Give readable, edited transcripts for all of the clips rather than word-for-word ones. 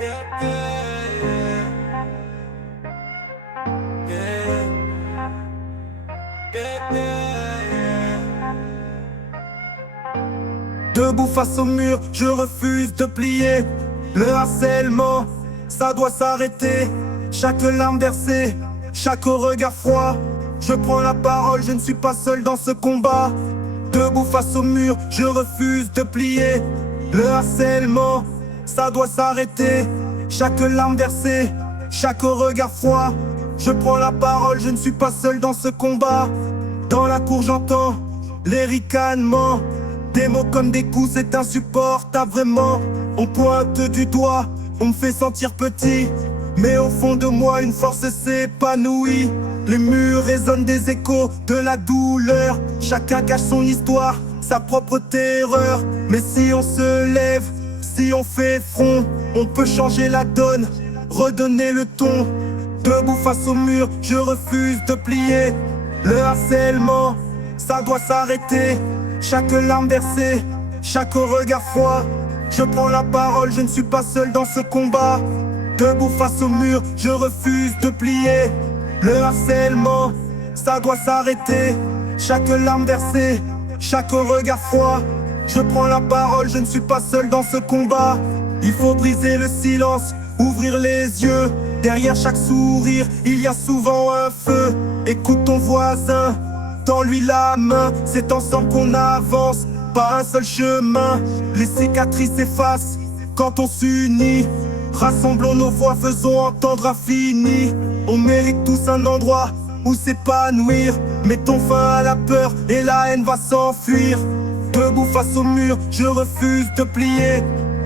Yeah, yeah, yeah, yeah, yeah. Debout face au mur, je refuse de plier. Le harcèlement, ça doit s'arrêter. Chaque larme versée, chaque regard froid. Je prends la parole, je ne suis pas seul dans ce combat. Debout face au mur, je refuse de plier. Le harcèlement, ça doit s'arrêter. Chaque larme versée, chaque regard froid. Je prends la parole, je ne suis pas seul dans ce combat. Dans la cour j'entends les ricanements. Des mots comme des coups, c'est insupportable vraiment. On pointe du doigt, on me fait sentir petit. Mais au fond de moi, une force s'épanouit. Les murs résonnent des échos de la douleur. Chacun cache son histoire, sa propre terreur. Mais si on se lève, si on fait front, on peut changer la donne, redonner le ton. Debout face au mur, je refuse de plier. Le harcèlement, ça doit s'arrêter. Chaque larme versée, chaque regard froid. Je prends la parole, je ne suis pas seul dans ce combat. Debout face au mur, je refuse de plier. Le harcèlement, ça doit s'arrêter. Chaque larme versée, chaque regard froid. Je prends la parole, je ne suis pas seul dans ce combat. Il faut briser le silence, ouvrir les yeux. Derrière chaque sourire, il y a souvent un feu. Écoute ton voisin, tends-lui la main. C'est ensemble qu'on avance, pas un seul chemin. Les cicatrices s'effacent quand on s'unit. Rassemblons nos voix, faisons entendre infini. On mérite tous un endroit où s'épanouir. Mettons fin à la peur et la haine va s'enfuir. Debout face au mur, je refuse de plier.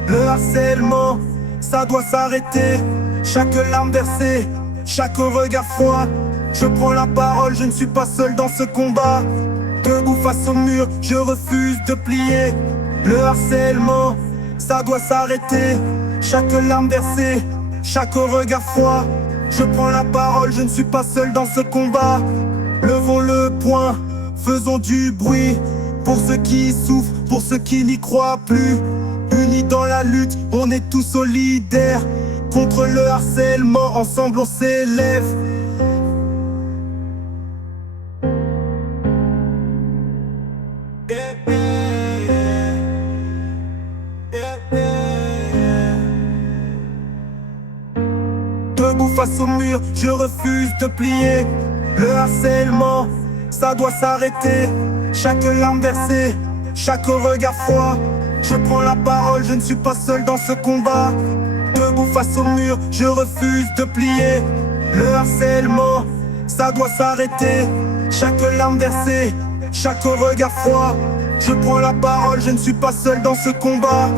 Le harcèlement, ça doit s'arrêter. Chaque larme versée, chaque regard froid. Je prends la parole, je ne suis pas seul dans ce combat. Debout face au mur, je refuse de plier. Le harcèlement, ça doit s'arrêter. Chaque larme versée, chaque regard froid. Je prends la parole, je ne suis pas seul dans ce combat. Levons le poing, faisons du bruit. Pour ceux qui souffrent, pour ceux qui n'y croient plus. Unis dans la lutte, on est tous solidaires. Contre le harcèlement, ensemble on s'élève. Debout face au mur, je refuse de plier. Le harcèlement, ça doit s'arrêter. Chaque larme versée, chaque regard froid. Je prends la parole, je ne suis pas seul dans ce combat. Debout face au mur, je refuse de plier. Le harcèlement, ça doit s'arrêter. Chaque larme versée, chaque regard froid. Je prends la parole, je ne suis pas seul dans ce combat.